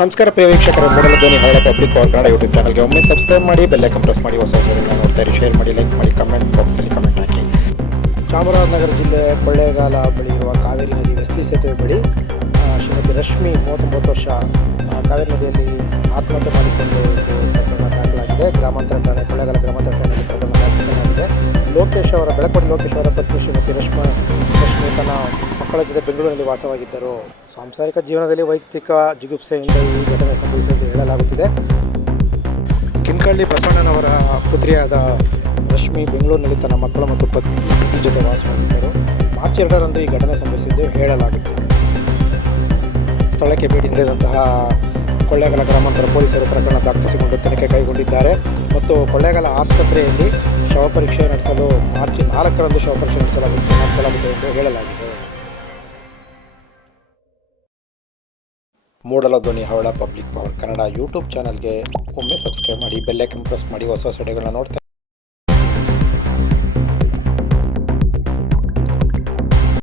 ನಮಸ್ಕಾರ ಪ್ರಿಯ ವೀಕ್ಷಕರೇ, ಮೂಡಲ ಧ್ವನಿ ಹರಳ ಪಬ್ಲಿಕ್ ಪವರ್ ಕನ್ನಡ ಯೂಟ್ಯೂಬ್ ಚಾನಲ್ಗೆ ಒಮ್ಮೆ ಸಬ್ಸ್ಕ್ರೈಬ್ ಮಾಡಿ, ಬೆಲ್ ಐಕಾನ್ ಪ್ರೆಸ್ ಮಾಡಿ, ಹೊಸ ವಿಡಿಯೋಗಳನ್ನ ನೋಡ್ತಾ ಇರಿ. ಶೇರ್ ಮಾಡಿ, ಲೈಕ್ ಮಾಡಿ, ಕಮೆಂಟ್ ಬಾಕ್ಸಲ್ಲಿ ಕಮೆಂಟ್ ಹಾಕಿ. ಚಾಮರಾಜನಗರ ಜಿಲ್ಲೆ ಕೊಳ್ಳೇಗಾಲ ಬಳಿ ಇರುವ ಕಾವೇರಿ ನದಿ ವೆಸ್ಲಿ ಸೇತುವೆ ಬಳಿ ಶ್ರೀಮತಿ ರಶ್ಮಿ 39 ವರ್ಷ ಕಾವೇರಿ ನದಿಯಲ್ಲಿ ಆತ್ಮಹತ್ಯೆ ಮಾಡಿಕೊಂಡು ಪ್ರಕರಣ ದಾಖಲಾಗಿದೆ. ಗ್ರಾಮಾಂತರ ಠಾಣೆ, ಕೊಳ್ಳೇಗಾಲ ಗ್ರಾಮಾಂತರ ಠಾಣೆಯಲ್ಲಿ ಪ್ರಕರಣ ದಾಖಲಿಸಲಾಗಿದೆ. ಬೆಳಕೋಡಿ ಲೋಕೇಶ್ ಅವರ ಪತ್ನಿ ಶ್ರೀಮತಿ ರಶ್ಮಿ ತನ್ನ ಮಕ್ಕಳ ಜೊತೆ ಬೆಂಗಳೂರಿನಲ್ಲಿ ವಾಸವಾಗಿದ್ದರು. ಸಾಂಸಾರಿಕ ಜೀವನದಲ್ಲಿ ವೈಯಕ್ತಿಕ ಜಿಗುಪ್ಸೆಯಿಂದ ಈ ಘಟನೆ ಸಂಭವಿಸಿದೆ ಹೇಳಲಾಗುತ್ತಿದೆ. ಕಿನ್ಕಳ್ಳಿ ಬಸವಣ್ಣನವರ ಪುತ್ರಿಯಾದ ರಶ್ಮಿ ಬೆಂಗಳೂರಿನಲ್ಲಿ ತನ್ನ ಮಕ್ಕಳು ಮತ್ತು ಪತ್ನಿ ಜೊತೆ ವಾಸವಾಗಿದ್ದರು. ಮಾರ್ಚ್ 2ರಂದು ಈ ಘಟನೆ ಸಂಭವಿಸಿದ್ದು ಹೇಳಲಾಗುತ್ತಿದೆ. ಸ್ಥಳಕ್ಕೆ ಭೇಟಿ ನೀಡಿದಂತಹ ಕೊಳ್ಳೇಗಾಲ ಗ್ರಾಮಾಂತರ ಪೊಲೀಸರು ಪ್ರಕರಣ ದಾಖಲಿಸಿಕೊಂಡು ತನಿಖೆ ಕೈಗೊಂಡಿದ್ದಾರೆ ಮತ್ತು ಕೊಳ್ಳೇಗಾಲ ಆಸ್ಪತ್ರೆಯಲ್ಲಿ ಶವಪರೀಕ್ಷೆ ನಡೆಸಲು ಮಾರ್ಚ್ 4ರಂದು ಶವಪರೀಕ್ಷೆ ನಡೆಸಲಾಗುತ್ತದೆ ಎಂದು ಹೇಳಲಾಗಿದೆ. ಮೂಡಲ ಧ್ವನಿ ಹವಳ ಪಬ್ಲಿಕ್ ಪವರ್ ಕನ್ನಡ ಯೂಟ್ಯೂಬ್ ಚಾನಲ್ಗೆ ಒಮ್ಮೆ ಸಬ್ಸ್ಕ್ರೈಬ್ ಮಾಡಿ, ಬೆಲ್ ಐಕಾನ್ ಪ್ರೆಸ್ ಮಾಡಿ, ಹೊಸ ವಿಡಿಯೋಗಳನ್ನ ನೋಡ್ತಾ